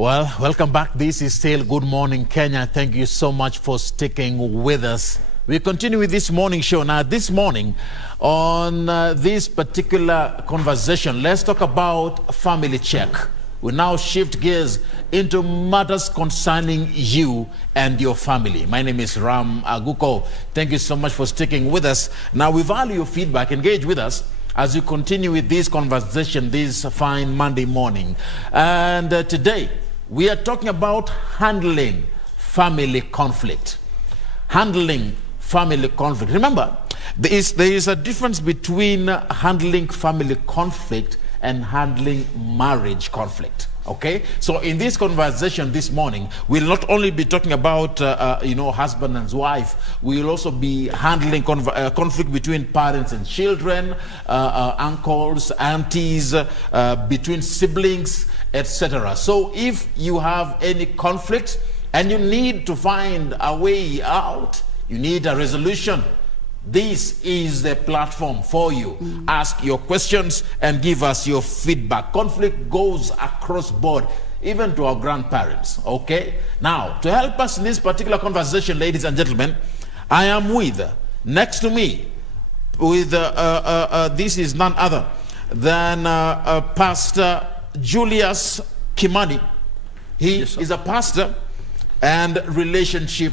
Well, welcome back. This is still Good Morning Kenya. Thank you so much for sticking with us. We continue with this morning show. Now, this morning, on this particular conversation, let's talk about family check. We now shift gears into matters concerning you and your family. My name is Aguko. Thank you so much for sticking with us. Now, we value your feedback. Engage with us as we continue with this conversation this fine Monday morning. And today, we are talking about handling family conflict. Handling family conflict. Remember, there is a difference between handling family conflict and handling marriage conflict. Okay, so in this conversation this morning, we'll not only be talking about husband and wife. We'll also be handling conflict between parents and children, uncles, aunties, between siblings, etc. So if you have any conflict and you need to find a way out, you need a resolution, this is the platform for you. Ask your questions and give us your feedback. Conflict goes across board, even to our grandparents, okay? Now, to help us in this particular conversation, ladies and gentlemen, I am with, next to me, with, this is none other than Pastor Julius Kimani. He is a pastor and relationship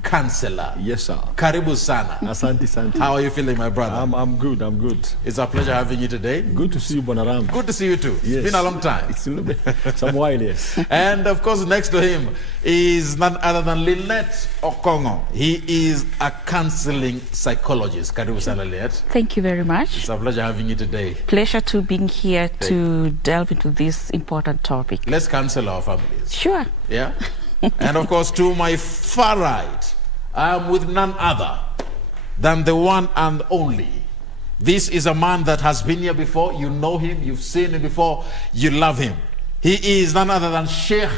counselor. Yes, sir. Karibu sana. Asante. How are you feeling, my brother? I'm good. It's a pleasure having you today. Good to see you, Bonaram. Good to see you too. Yes. It's been a long time. It's been some while, yes. And of course, next to him is none other than Linet Okong'o. He is a counseling psychologist. Karibu sana, Linet. Thank you very much. It's a pleasure having you today. Pleasure to being here to delve into this important topic. Let's counsel our families. Sure. Yeah? And of course, to my far right, I'm with none other than the one and only. This is a man that has been here before. You know him, you've seen him before, you love him. He is none other than Sheikh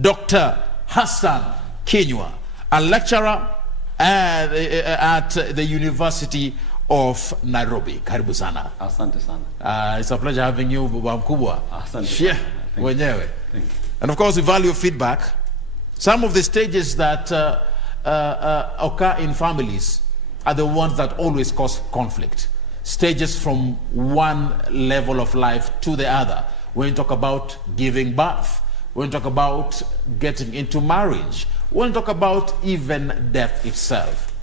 Dr. Hassan Kinyua, a lecturer at the University of Nairobi. Karibu sana. Asante sana. It's a pleasure having you, Baba Mkubwa. Asante. Sheikh wenyewe. Thank you. And of course, we value feedback. Some of the stages that occur in families are the ones that always cause conflict. Stages from one level of life to the other. When you talk about giving birth, when you talk about getting into marriage, when you talk about even death itself.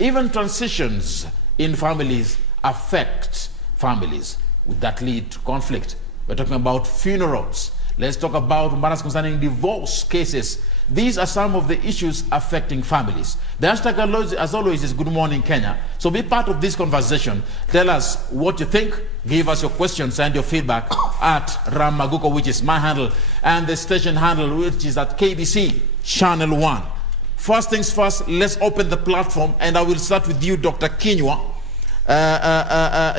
Even transitions in families affect families that lead to conflict. We're talking about funerals. Let's talk about matters concerning divorce cases. These are some of the issues affecting families. The hashtag, as always, is Good Morning Kenya. So be part of this conversation. Tell us what you think. Give us your questions and your feedback at Aguko, which is my handle, and the station handle, which is at KBC Channel 1. First things first, let's open the platform, and I will start with you, Dr. Kinyua,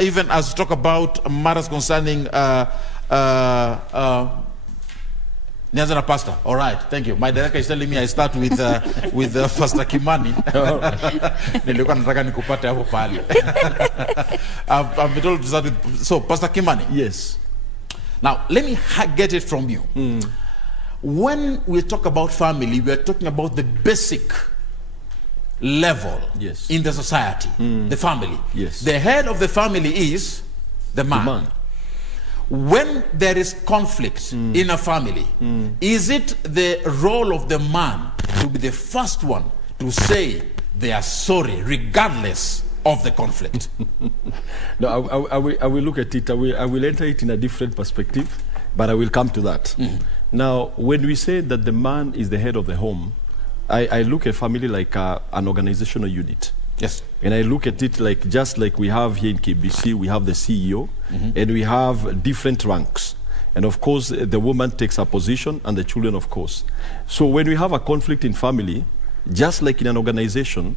even as we talk about matters concerning Nianza Pastor. All right, thank you. My director is telling me I start with Pastor Kimani. Nilikuwa nataka nikupate hapo pale. I've been told to start with. So, Pastor Kimani. Yes. Now, let me get it from you. When we talk about family, we are talking about the basic level in the society, the family. Yes. The head of the family is the man. When there is conflict in a family, is it the role of the man to be the first one to say they are sorry regardless of the conflict? No, I will look at it. I will enter it in a different perspective, but I will come to that. Now, when we say that the man is the head of the home, I look at family like an organizational unit. Yes. And I look at it like just like we have here in KBC, we have the CEO, and we have different ranks. And of course, the woman takes her position and the children, of course. So when we have a conflict in family, just like in an organization,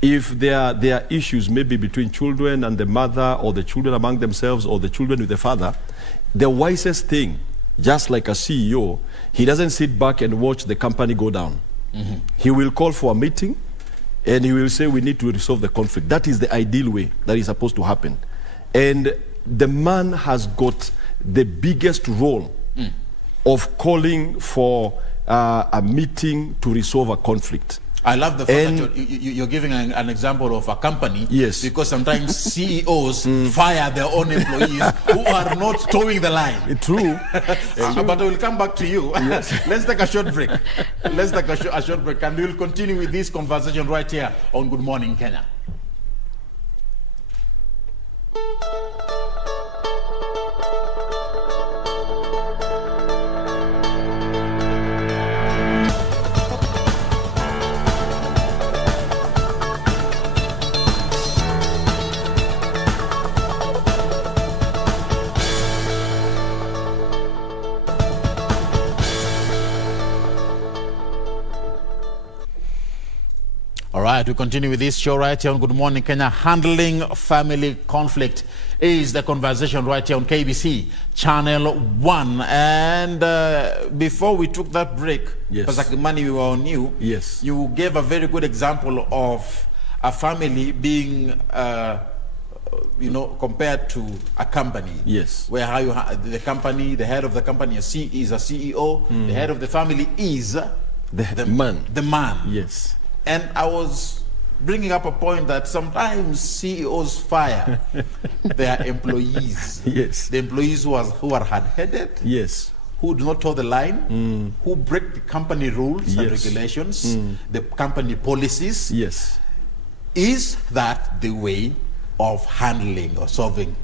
if there are issues maybe between children and the mother, or the children among themselves, or the children with the father, the wisest thing, just like a CEO, he doesn't sit back and watch the company go down. He will call for a meeting, and he will say, we need to resolve the conflict. That is the ideal way that is supposed to happen. And the man has got the biggest role of calling for a meeting to resolve a conflict. I love the fact that you're giving an example of a company. Yes. Because sometimes CEOs fire their own employees who are not towing the line. True. But I will come back to you. Yes. Let's take a short break. Let's take a short break, and we'll continue with this conversation right here on Good Morning Kenya. All right, we continue with this show right here on Good Morning Kenya. Handling family conflict is the conversation right here on KBC Channel 1. And before we took that break, because Kimani, we were on you. Yes. You gave a very good example of a family being, compared to a company. Yes. Where how you the company, the head of the company is a CEO, the head of the family is the man. The man. Yes. And I was bringing up a point that sometimes CEOs fire their employees. Yes. The employees who are hard-headed. Yes. Who do not toe the line. Who break the company rules and regulations. The company policies. Yes. Is that the way of handling or solving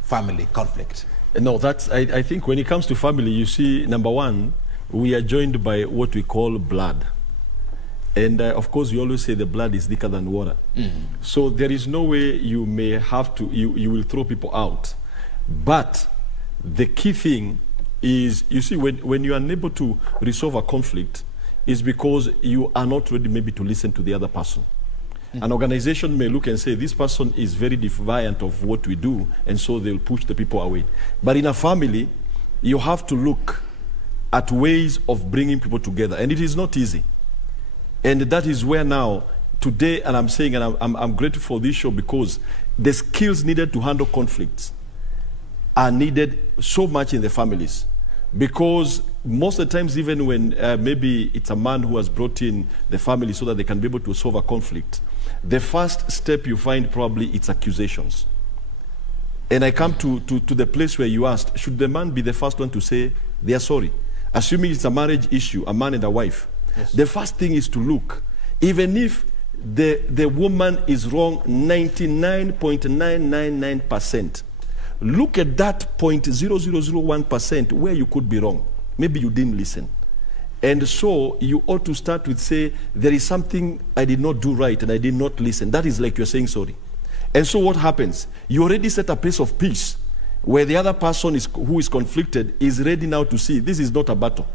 family conflict? No, that's, I think when it comes to family, you see, number one, we are joined by what we call blood. And of course, you always say the blood is thicker than water. So there is no way you may have to, you will throw people out. But the key thing is, you see, when you are unable to resolve a conflict, is because you are not ready maybe to listen to the other person. An organization may look and say, this person is very defiant of what we do, and so they'll push the people away. But in a family, you have to look at ways of bringing people together, and it is not easy. And that is where now, today, and I'm saying, and I'm grateful for this show, because the skills needed to handle conflicts are needed so much in the families. Because most of the times, even when maybe it's a man who has brought in the family so that they can be able to solve a conflict, the first step you find probably it's accusations. And I come to the place where you asked, should the man be the first one to say they are sorry? Assuming it's a marriage issue, a man and a wife. Yes. The first thing is to look, even if the woman is wrong 99.999%, look at that 0.0001% where you could be wrong. Maybe you didn't listen. And so you ought to start with, say, there is something I did not do right and I did not listen. That is like you're saying sorry. And so what happens? You already set a place of peace where the other person who is conflicted is ready now to see this is not a battle.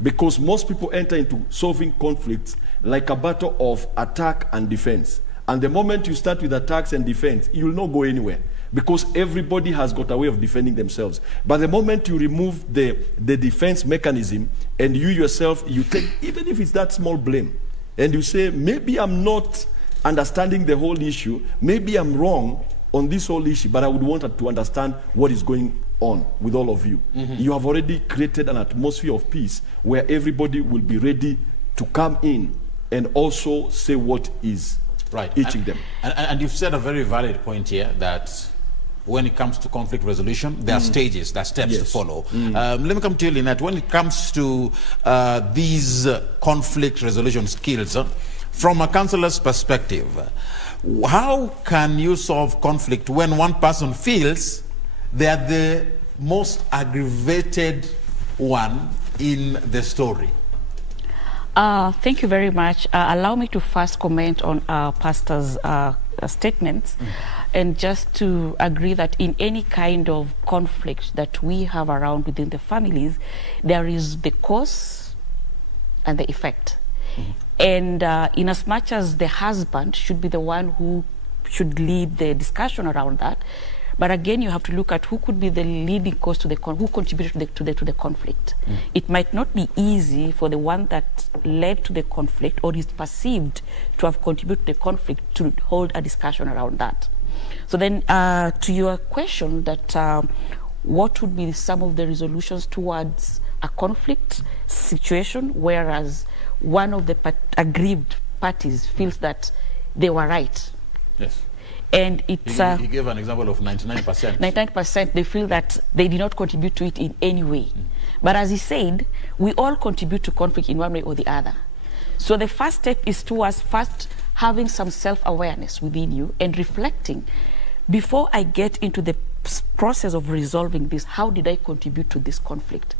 Because most people enter into solving conflicts like a battle of attack and defense. And the moment you start with attacks and defense, you will not go anywhere, because everybody has got a way of defending themselves. But the moment you remove the defense mechanism, and you yourself, you take, even if it's that small blame, and you say, maybe I'm not understanding the whole issue, maybe I'm wrong on this whole issue, but I would want to understand what is going on with all of you. You have already created an atmosphere of peace where everybody will be ready to come in and also say what is itching them. And you've said a very valid point here, that when it comes to conflict resolution, there are stages, there are steps to follow. Let me come to you, Linet. When it comes to these conflict resolution skills, from a counselor's perspective, how can you solve conflict when one person feels they are the most aggravated one in the story? Thank you very much. Allow me to first comment on our pastor's statements, and just to agree that in any kind of conflict that we have around within the families, there is the cause and the effect. And in as much as the husband should be the one who should lead the discussion around that, but again, you have to look at who could be the leading cause to who contributed to the conflict. It might not be easy for the one that led to the conflict or is perceived to have contributed to the conflict to hold a discussion around that. So then, to your question that what would be some of the resolutions towards a conflict situation, whereas one of the aggrieved parties feels that they were right. Yes. And it's... He gave an example of 99%. 99%, they feel that they did not contribute to it in any way. But as he said, we all contribute to conflict in one way or the other. So the first step is towards first having some self-awareness within you and reflecting. Before I get into the process of resolving this, how did I contribute to this conflict?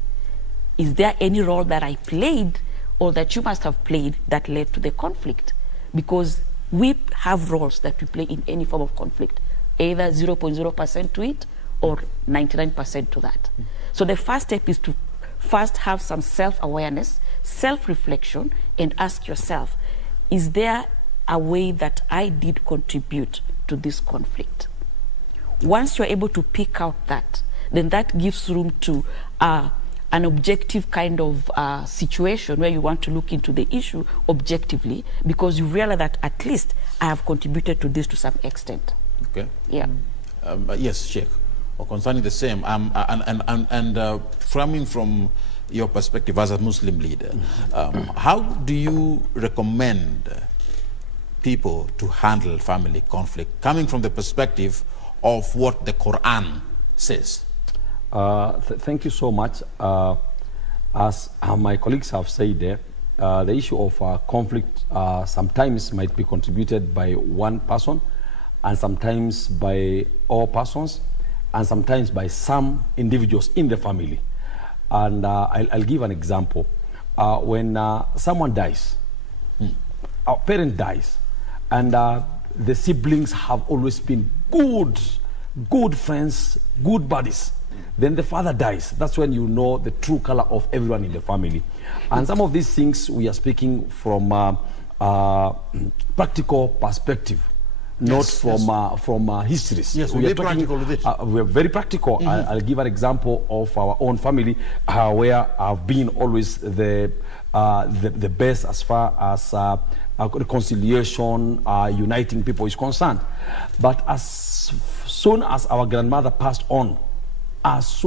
Is there any role that I played or that you must have played that led to the conflict? Because we have roles that we play in any form of conflict, either 0.0% to it or 99% to that. So the first step is to first have some self-awareness, self-reflection, and ask yourself, is there a way that I did contribute to this conflict? Once you're able to pick out that, then that gives room to an objective kind of situation where you want to look into the issue objectively, because you realize that at least I have contributed to this to some extent. Okay. Yeah. Yes, Sheikh. Or concerning the same, framing from your perspective as a Muslim leader, how do you recommend people to handle family conflict, coming from the perspective of what the Quran says? Thank you so much. As my colleagues have said there, the issue of conflict sometimes might be contributed by one person, and sometimes by all persons, and sometimes by some individuals in the family. And I'll give an example. When someone dies, our parent dies, and the siblings have always been good friends, good buddies. Then the father dies. That's when you know the true color of everyone in the family. And some of these things we are speaking from practical perspective, not from histories. Yes, we are practical with it. We're very practical. I'll give an example of our own family, where I've been always the best as far as reconciliation, uniting people is concerned. But as soon as our grandmother passed on, that's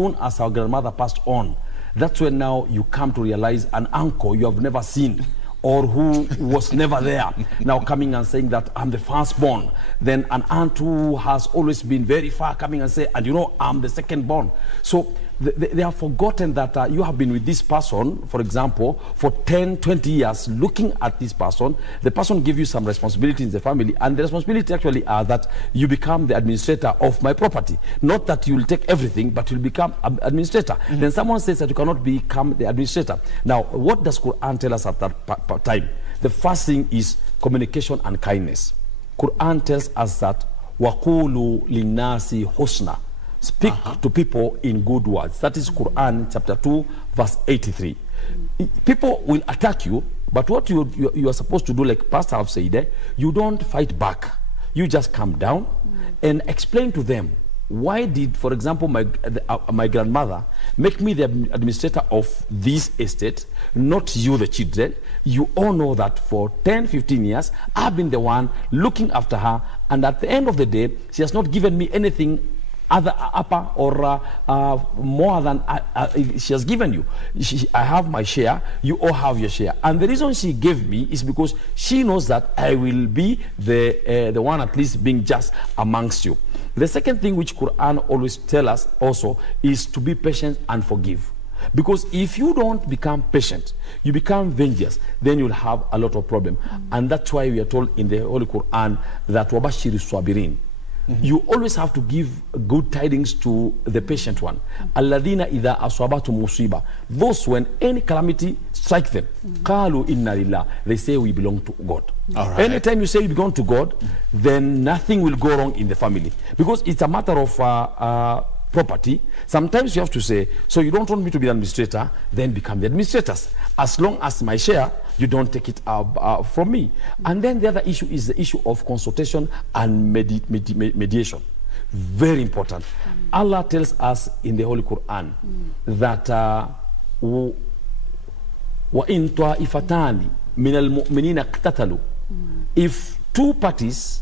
when now you come to realize an uncle you have never seen or who was never there, now coming and saying that I'm the firstborn. Then an aunt who has always been very far coming and say, and you know, I'm the secondborn. So they have forgotten that you have been with this person, for example, for 10, 20 years, looking at this person. The person gives you some responsibility in the family, and the responsibility actually are that you become the administrator of my property. Not that you will take everything, but you'll become an administrator. Then someone says that you cannot become the administrator. Now, what does Quran tell us at that time? The first thing is communication and kindness. Quran tells us that وَقُولُوا لِلنَّاسِ حُسْنًا. Speak to people in good words. That is Quran chapter 2 verse 83. People will attack you, but what you are supposed to do, like Pastor have said, you don't fight back. You just calm down and explain to them, why did, for example, my grandmother make me the administrator of this estate, not you, the children? You all know that for 10, 15 years, I've been the one looking after her, and at the end of the day, she has not given me anything other upper or more than she has given you. I have my share, you all have your share. And the reason she gave me is because she knows that I will be the one at least being just amongst you. The second thing which Quran always tells us also is to be patient and forgive. Because if you don't become patient, you become vengeance, then you'll have a lot of problem. And that's why we are told in the Holy Quran that wabashiri sabirin. You always have to give good tidings to the patient one. Alladhina idha aswabatu musiba. Those when any calamity strikes them, qalu inna lillah. They say we belong to God. Right. Anytime you say you belong to God, then nothing will go wrong in the family. Because it's a matter of property. Sometimes you have to say, so you don't want me to be the administrator, then become the administrators. As long as my share, you don't take it from me. And then the other issue is the issue of consultation and mediation. Very important. Allah tells us in the Holy Quran that وَإِن طَائِفَتَانِ مِنَ الْمُؤْمِنِينَ اقْتَتَلُوا. If two parties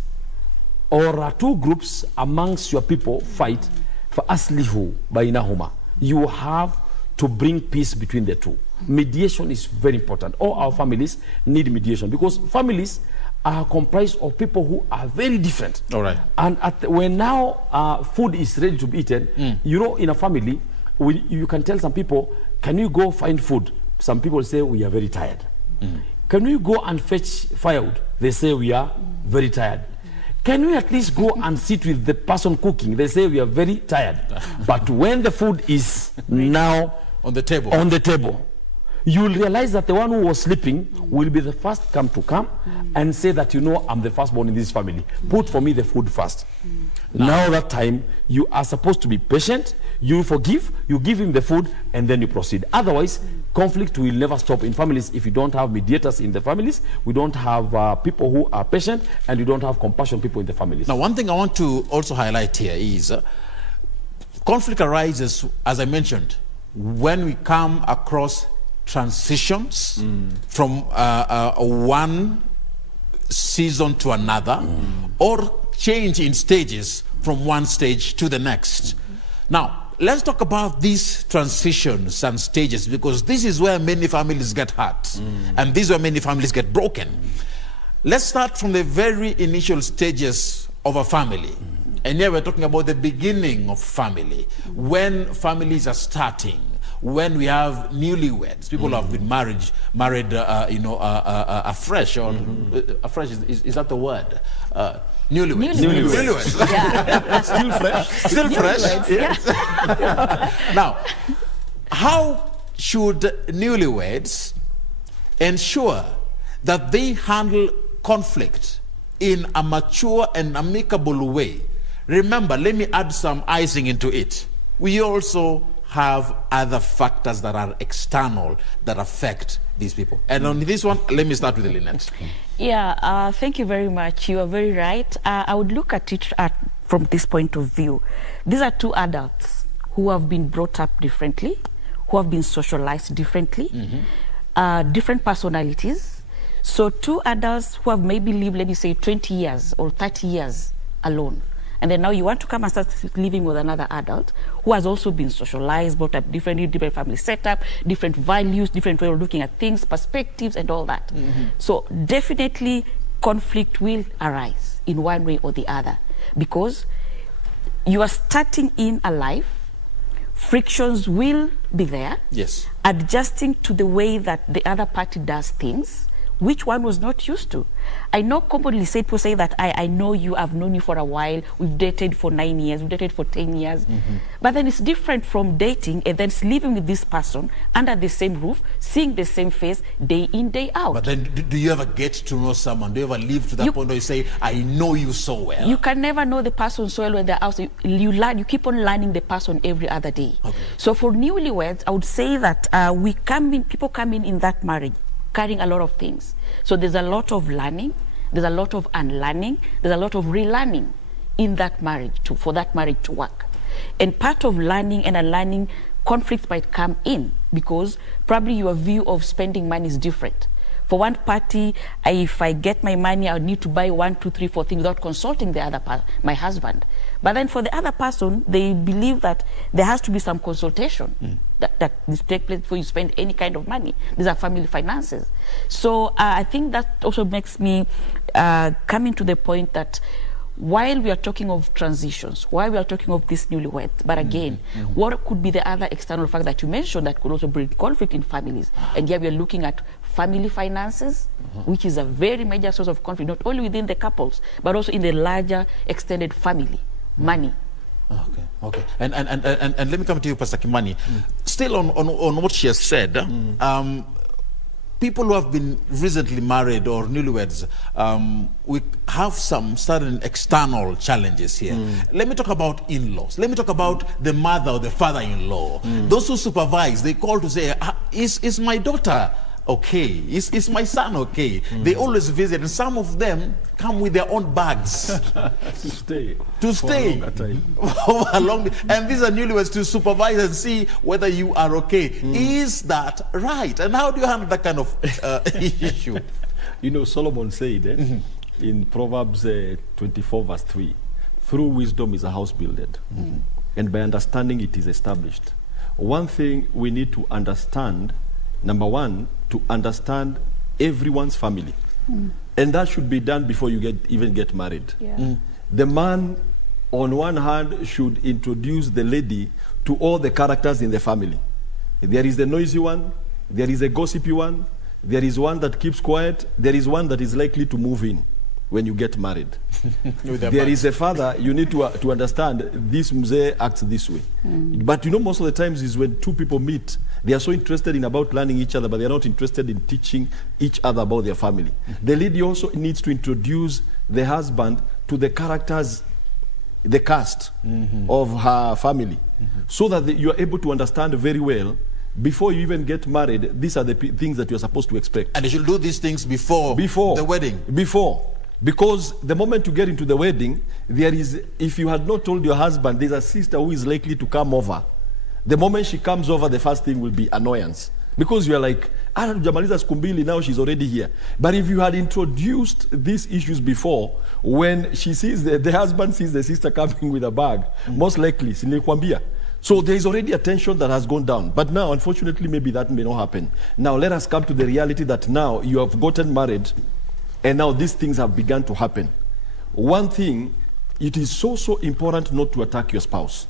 or two groups amongst your people fight, فَأَصْلِحُوا بَيْنَهُمَا. You have to bring peace between the two. Mediation is very important. All our families need mediation because families are comprised of people who are very different. All right. And when now food is ready to be eaten, you know, in a family, you can tell some people, can you go find food? Some people say, we are very tired. Can we go and fetch firewood? They say, we are very tired. Can we at least go and sit with the person cooking? They say, we are very tired. But when the food is now on the table, you will realize that the one who was sleeping will be the first to come and say that, you know, I'm the firstborn in this family. Put for me the food first. Now that time, you are supposed to be patient, you forgive, you give him the food, and then you proceed. Otherwise, conflict will never stop in families if you don't have mediators in the families, we don't have people who are patient, and you don't have compassion people in the families. Now, one thing I want to also highlight here is conflict arises, as I mentioned, when we come across transitions from one season to another, or change in stages from one stage to the next. Now, let's talk about these transitions and stages, because this is where many families get hurt, and this is where many families get broken. Let's start from the very initial stages of a family. And here we're talking about the beginning of family, when families are starting, when we have newlyweds, people who have been married, afresh, or afresh, is that the word? Newlyweds. Yeah. Still fresh. Still fresh. Yeah. Now, how should newlyweds ensure that they handle conflict in a mature and amicable way? Remember, let me add some icing into it. We also have other factors that are external that affect these people. And on this one, let me start with Linet. Yeah, thank you very much. You are very right. I would look at it from this point of view. These are two adults who have been brought up differently, who have been socialized differently, different personalities. So two adults who have maybe lived, let me say, 20 years or 30 years alone. And then now you want to come and start living with another adult who has also been socialized, brought up differently, different family setup, different values, different way of looking at things, perspectives, and all that. So definitely conflict will arise in one way or the other, because you are starting in a life, frictions will be there. Yes. Adjusting to the way that the other party does things, which one was not used to. I know commonly people say that I know you, I've known you for a while, we've dated for 9 years, we've dated for 10 years. But then it's different from dating and then living with this person under the same roof, seeing the same face day in, day out. But then do you ever get to know someone? Do you ever live to that point where you say, I know you so well? You can never know the person so well when they're out. You learn, you keep on learning the person every other day. Okay. So for newlyweds, I would say that people come in that marriage carrying a lot of things. So there's a lot of learning, there's a lot of unlearning, there's a lot of relearning in that marriage for that marriage to work. And part of learning and unlearning, conflicts might come in because probably your view of spending money is different. For one party, if I get my money, I need to buy 1, 2, 3, 4 things without consulting the other my husband. But then for the other person, they believe that there has to be some consultation that this takes place before you spend any kind of money. These are family finances. So I think that also makes me coming to the point that while we are talking of transitions, while we are talking of this newlyweds, but again, what could be the other external factor that you mentioned that could also bring conflict in families? And here we are looking at family finances, which is a very major source of conflict, not only within the couples, but also in the larger extended family, money. Okay. And let me come to you, Pastor Kimani. Still on what she has said, people who have been recently married or newlyweds, we have some certain external challenges here. Let me talk about in-laws. Let me talk about the mother or the father-in-law. Those who supervise, they call to say, is my daughter okay? Is my son okay? They always visit, and some of them come with their own bags to stay for a long time. And these are newlyweds to supervise and see whether you are okay. Is that right? And how do you handle that kind of issue? You know, Solomon said in Proverbs 24 verse 3, through wisdom is a house builded, and by understanding it is established. one thing we need to understand, number one, to understand everyone's family. And that should be done before you even get married. The man, on one hand, should introduce the lady to all the characters in the family. There is the noisy one, there is a gossipy one, there is one that keeps quiet, there is one that is likely to move in when you get married. There is a father, you need to understand, this mzee acts this way. But you know, most of the times is when two people meet, they are so interested in about learning each other, but they are not interested in teaching each other about their family. The lady also needs to introduce the husband to the characters, the cast of her family, so that you are able to understand very well before you even get married. These are the things that you are supposed to expect. And you should do these things before the wedding. Because the moment you get into the wedding, there is, if you had not told your husband, there's a sister who is likely to come over. The moment she comes over, the first thing will be annoyance. Because you are like, Jamaliza Skumbili, now she's already here. But if you had introduced these issues before, when she sees the husband sees the sister coming with a bag, most likely, sinikwambia. So there is already a tension that has gone down. But now, unfortunately, maybe that may not happen. Now, let us come to the reality that now you have gotten married, and now these things have begun to happen. One thing, it is so important not to attack your spouse.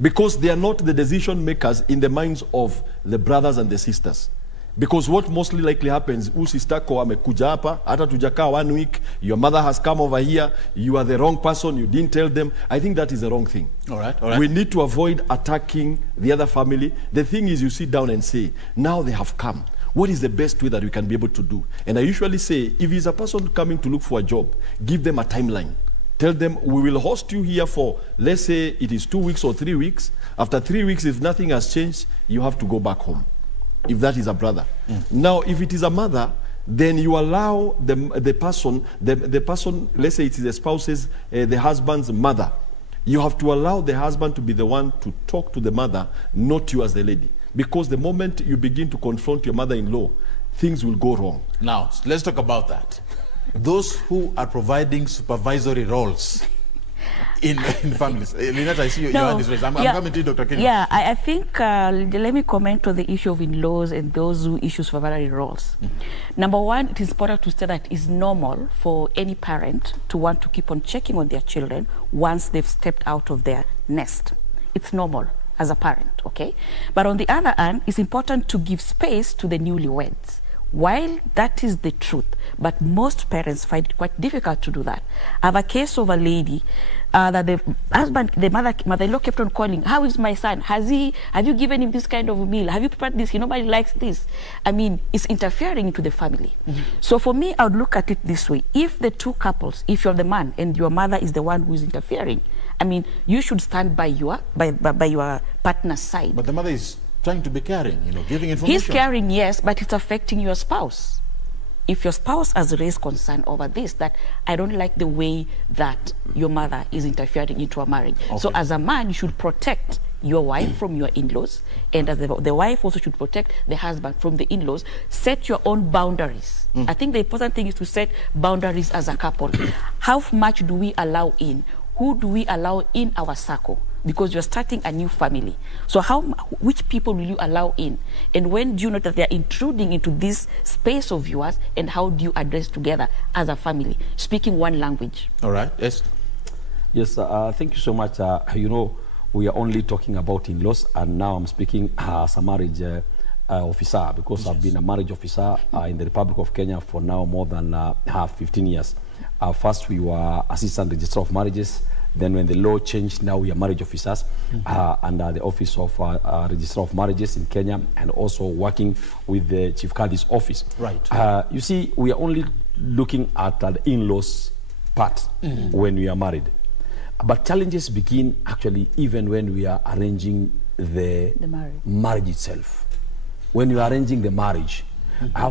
Because they are not the decision makers in the minds of the brothers and the sisters. Because what mostly likely happens, usistako amekuja hapa, hata tujaka 1 week, your mother has come over here, you are the wrong person, you didn't tell them. I think that is the wrong thing. All right. We need to avoid attacking the other family. The thing is, you sit down and say, now they have come. What is the best way that we can be able to do? And I usually say, if it's a person coming to look for a job, give them a timeline. Tell them, we will host you here for, let's say it is 2 weeks or 3 weeks. After 3 weeks, if nothing has changed, you have to go back home. If that is a brother. Now, if it is a mother, then you allow the person, let's say it is the spouse's, the husband's mother. You have to allow the husband to be the one to talk to the mother, not you as the lady. Because the moment you begin to confront your mother-in-law, things will go wrong. Now, let's talk about that. Those who are providing supervisory roles in families. Linet, I see your hand is raised. I'm coming to you, Dr. Kinyua. Yeah, I think, let me comment on the issue of in-laws and those who issue supervisory roles. Number one, it is important to say that it's normal for any parent to want to keep on checking on their children once they've stepped out of their nest. It's normal as a parent, okay? But on the other hand, it's important to give space to the newlyweds. While that is the truth, but most parents find it quite difficult to do that. I have a case of a lady that the husband, the mother-in-law kept on calling, how is my son? Have you given him this kind of a meal? Have you prepared this? Nobody likes this. I mean, it's interfering into the family. So for me, I would look at it this way. If the two couples, if you're the man and your mother is the one who is interfering, I mean, you should stand by your partner's side. But the mother is trying to be caring, giving information. He's caring, yes, but it's affecting your spouse. If your spouse has raised concern over this, that I don't like the way that your mother is interfering into a marriage. Okay. So as a man, you should protect your wife from your in-laws, and as the wife also should protect the husband from the in-laws. Set your own boundaries. I think the important thing is to set boundaries as a couple. How much do we allow in? Who do we allow in our circle? Because you're starting a new family. So which people will you allow in? And when do you know that they're intruding into this space of yours, and how do you address together as a family, speaking one language? All right, yes. Yes, thank you so much. We are only talking about in-laws, and now I'm speaking as a marriage officer, because I've been a marriage officer in the Republic of Kenya for now more than 15 years. First, we were assistant registrar of marriages. Then when the law changed, now we are marriage officers under the office of registrar of marriages in Kenya, and also working with the Chief Cadi's office. Right. You see, we are only looking at the in-laws part when we are married. But challenges begin actually even when we are arranging the marriage itself. When you are arranging the marriage.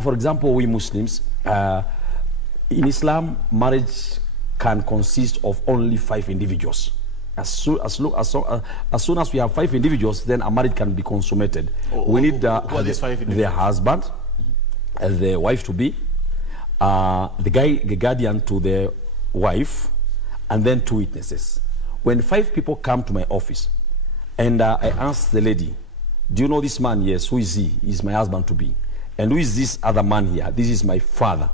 For example, we Muslims, in Islam, marriage can consist of only 5 individuals. As soon as we have 5 individuals, then a marriage can be consummated. We need the husband, the wife-to-be, the guardian to the wife, and then 2 witnesses. When 5 people come to my office, and I ask the lady, Do you know this man? Yes. Who is he? He's my husband to be. And who is this other man here? This is my father.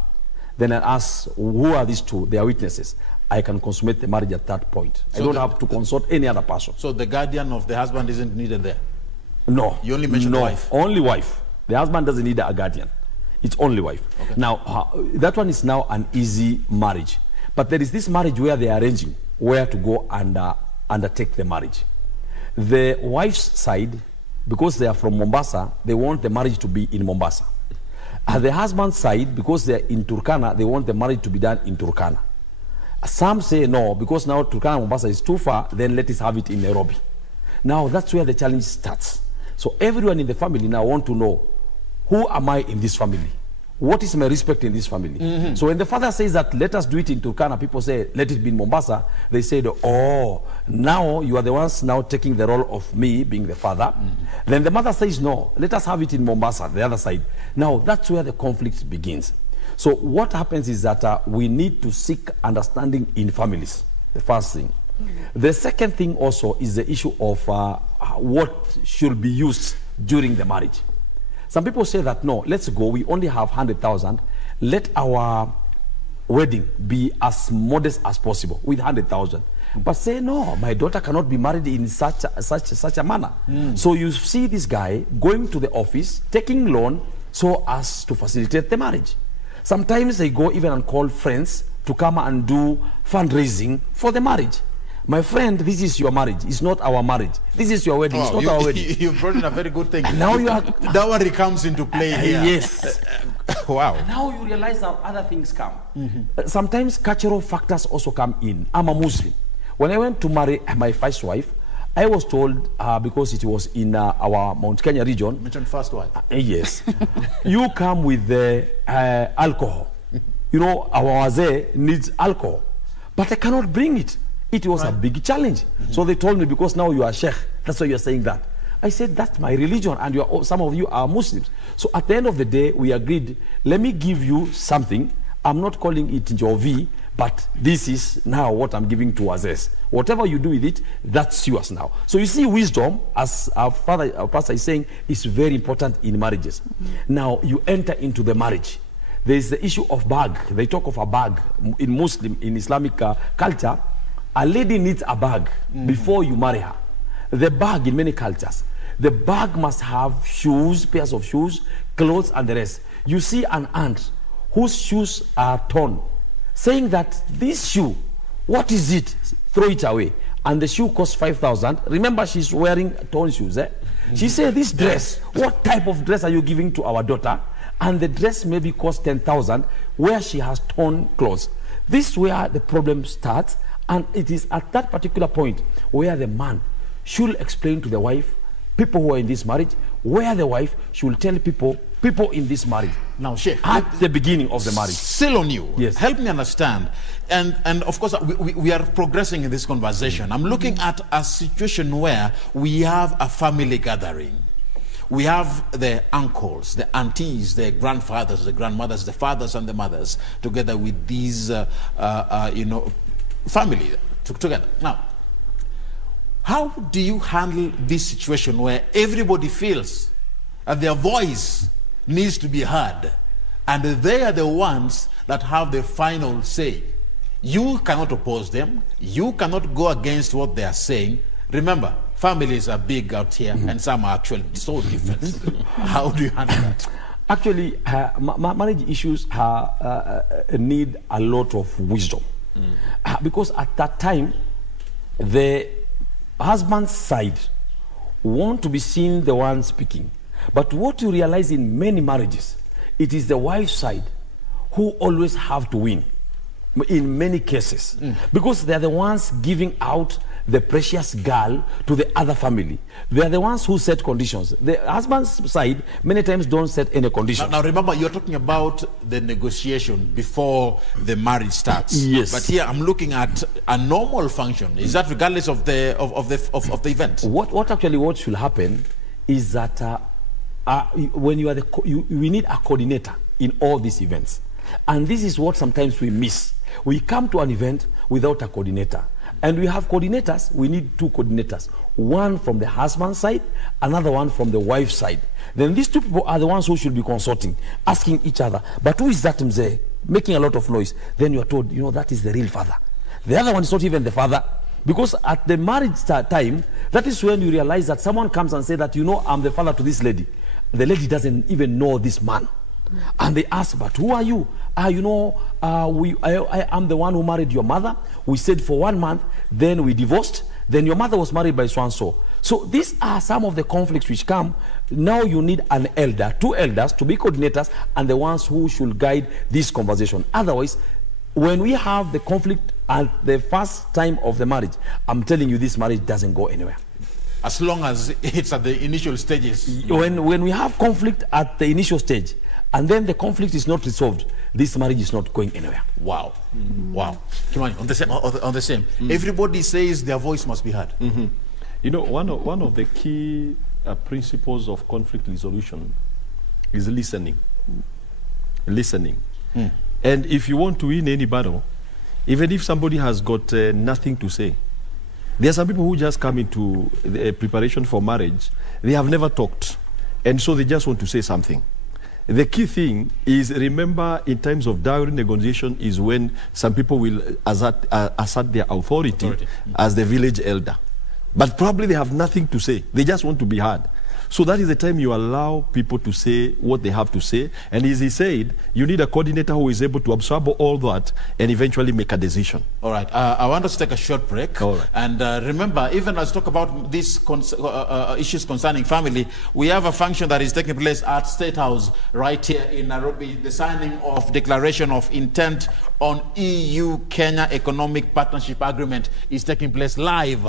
Then I ask, who are these two? They are witnesses. I can consummate the marriage at that point. So I don't have to consult any other person. So the guardian of the husband isn't needed there? No. You only mentioned wife? Only wife. The husband doesn't need a guardian. It's only wife. Okay. Now, that one is now an easy marriage. But there is this marriage where they are arranging where to go and undertake the marriage. The wife's side, because they are from Mombasa, they want the marriage to be in Mombasa. The husband's side, because they are in Turkana, they want the marriage to be done in Turkana. Some say no, because now Turkana and Mombasa is too far, then let us have it in Nairobi. Now that's where the challenge starts. So everyone in the family now want to know, who am I in this family? What is my respect in this family? So when the father says that let us do it in Turkana, people say let it be in Mombasa. They say, oh, now you are the ones now taking the role of me being the father. Then the mother says no, let us have it in Mombasa, the other side. Now that's where the conflict begins. So what happens is that we need to seek understanding in families, the first thing. The second thing also is the issue of what should be used during the marriage. Some people say that, no, let's go, we only have 100,000. Let our wedding be as modest as possible with 100,000. But say, no, my daughter cannot be married in such a manner. So you see this guy going to the office, taking loan so as to facilitate the marriage. Sometimes they go even and call friends to come and do fundraising for the marriage. My friend, this is your marriage. It's not our marriage. This is your wedding. It's not our wedding. You brought in a very good thing. Now you are... Dowry comes into play here. Yes. Wow. Now you realize that other things come. Sometimes cultural factors also come in. I'm a Muslim. When I went to marry my first wife, I was told, because it was in our Mount Kenya region. Mentioned first wife. Yes. You come with the alcohol. You know, our wazee needs alcohol. But I cannot bring it. It was a big challenge. So they told me, because now you are Sheikh, that's why you are saying that. I said, that's my religion, and some of you are Muslims. So at the end of the day, we agreed, let me give you something. I'm not calling it Jovi, but this is now what I'm giving to Azez. Whatever you do with it, that's yours now. So you see, wisdom, as our pastor is saying, is very important in marriages. Now you enter into the marriage. There is the issue of bag. They talk of a bag in Islamic culture. A lady needs a bag before you marry her. The bag in many cultures, the bag must have shoes, pairs of shoes, clothes, and the rest. You see an aunt whose shoes are torn, saying that this shoe, what is it? Throw it away. And the shoe costs 5,000. Remember, she's wearing torn shoes. She said, this dress, what type of dress are you giving to our daughter? And the dress maybe costs 10,000, where she has torn clothes. This is where the problem starts. And it is at that particular point where the man should explain to the wife, people who are in this marriage, where the wife should tell people in this marriage. Now, Sheikh, at the beginning of the marriage. Still on you. Yes. Help me understand. And of course, we are progressing in this conversation. I'm looking at a situation where we have a family gathering. We have the uncles, the aunties, the grandfathers, the grandmothers, the fathers and the mothers, together with these, family together. Now, how do you handle this situation where everybody feels that their voice needs to be heard, and they are the ones that have the final say? You cannot oppose them. You cannot go against what they are saying. Remember, families are big out here, and some are actually so different. How do you handle that? Actually, marriage issues need a lot of wisdom. Because at that time, the husband's side want to be seen the one speaking. But what you realize in many marriages, it is the wife's side who always have to win in many cases. Because they are the ones giving out the precious girl to the other family. They are the ones who set conditions. The husband's side many times don't set any conditions. Now remember, you're talking about the negotiation before the marriage starts. Yes. But here I'm looking at a normal function. Is that regardless of the event? What should happen is that when you are we need a coordinator in all these events. And this is what sometimes we miss. We come to an event without a coordinator. And we have coordinators. We need 2 coordinators. One from the husband's side, another one from the wife's side. Then these 2 people are the ones who should be consulting, asking each other, but who is that mzee making a lot of noise? Then you are told, you know, that is the real father. The other one is not even the father. Because at the marriage time, that is when you realize that someone comes and says that, you know, I'm the father to this lady. The lady doesn't even know this man. And they ask, but who are you? You know, I am the one who married your mother. We stayed for 1 month, then we divorced. Then your mother was married by so-and-so. So these are some of the conflicts which come. Now you need an elder, 2 elders to be coordinators and the ones who should guide this conversation. Otherwise, when we have the conflict at the first time of the marriage, I'm telling you, this marriage doesn't go anywhere. As long as it's at the initial stages. When we have conflict at the initial stage, and then the conflict is not resolved, this marriage is not going anywhere. Wow. Wow. Kimani, on the same. Everybody says their voice must be heard. You know, one of the key principles of conflict resolution is listening. Listening. And if you want to win any battle, even if somebody has got nothing to say, there are some people who just come into the preparation for marriage, they have never talked, and so they just want to say something. The key thing is, remember, in times of dowry negotiation is when some people will assert their authority as the village elder. But probably they have nothing to say. They just want to be heard. So that is the time you allow people to say what they have to say. And as he said, you need a coordinator who is able to absorb all that and eventually make a decision. All right. I want us to take a short break. All right. And remember, even as we talk about these issues concerning family, we have a function that is taking place at State House right here in Nairobi. The signing of Declaration of Intent on EU-Kenya Economic Partnership Agreement is taking place live